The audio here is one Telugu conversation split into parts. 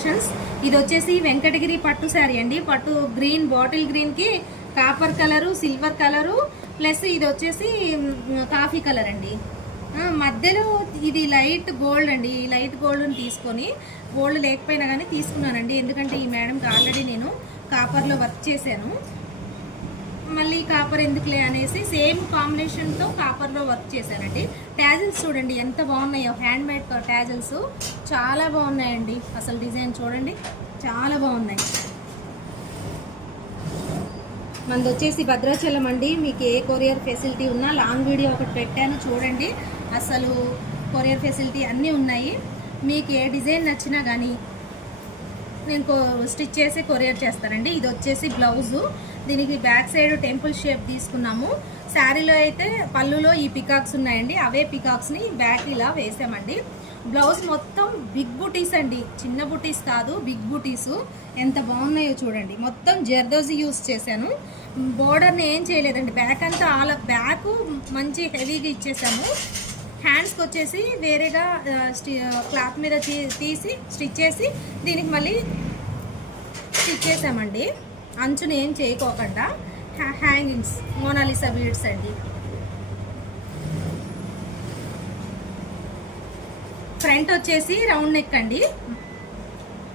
కలెక్షన్స్. ఇది వచ్చేసి వెంకటగిరి పట్టు శారీ అండి. పట్టు గ్రీన్, బాటిల్ గ్రీన్ కి copper colour, silver colour, plus ఇది వచ్చేసి కాఫీ కలర్ అండి. మధ్యలో ఇది లైట్ గోల్డ్ అండి. ఈ లైట్ గోల్డ్ని తీసుకొని, గోల్డ్ లేకపోయినా కానీ తీసుకున్నానండి, ఎందుకంటే ఈ మేడంకి ఆల్రెడీ నేను కాపర్లో వర్క్ చేశాను. మళ్ళీ కాపర్ ఎందుకులే అనేసి సేమ్ కాంబినేషన్తో కాపర్లో వర్క్ చేశానండి. ట్యాజిల్స్ చూడండి ఎంత బాగున్నాయో, హ్యాండ్ మేడ్ ట్యాజిల్స్ చాలా బాగున్నాయండి. అసలు డిజైన్ చూడండి చాలా బాగున్నాయి. మనది వచ్చేసి భద్రాచలం అండి. మీకు ఏ కొరియర్ ఫెసిలిటీ ఉన్నా లాంగ్ వీడియో ఒకటి పెట్టాను చూడండి. అసలు కొరియర్ ఫెసిలిటీ అన్నీ ఉన్నాయి. మీకు ఏ డిజైన్ నచ్చినా కానీ నేను స్టిచ్ చేసి కొరియర్ చేస్తానండి. ఇది వచ్చేసి బ్లౌజు. దీనికి బ్యాక్ సైడ్ టెంపుల్ షేప్ తీసుకున్నాము. శారీలో అయితే పళ్ళులో ఈ పికాక్స్ ఉన్నాయండి, అవే పికాక్స్ని బ్యాక్ ఇలా వేసామండి. బ్లౌజ్ మొత్తం బిగ్ బుటీస్ అండి, చిన్న బుటీస్ కాదు, బిగ్ బుటీస్. ఎంత బాగున్నాయో చూడండి. మొత్తం జర్దోజీ యూస్ చేశాను. బోర్డర్ని ఏం చేయలేదండి. బ్యాక్ అంతా బ్యాక్ మంచి హెవీగా ఇచ్చేసాము. హ్యాండ్స్కి వచ్చేసి వేరేగా క్లాత్ మీద తీసి స్టిచ్ చేసి దీనికి మళ్ళీ స్టిచ్ చేసామండి. అంచుని ఏం చేయకోకుండా హ్యాంగింగ్స్ మోనాలిసా బీడ్స్ అండి. ఫ్రంట్ వచ్చేసి రౌండ్ నెక్ అండి.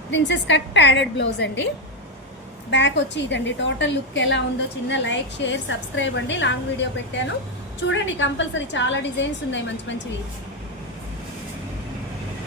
ప్రిన్సెస్ కట్ ప్యాడెడ్ బ్లౌజ్ అండి. బ్యాక్ వచ్చి ఇదండి. టోటల్ లుక్ ఎలా ఉందో చిన్న లైక్, షేర్, సబ్స్క్రైబ్ అండి. లాంగ్ వీడియో పెట్టాను చూడండి కంపల్సరీ. చాలా డిజైన్స్ ఉన్నాయి మంచి మంచివి.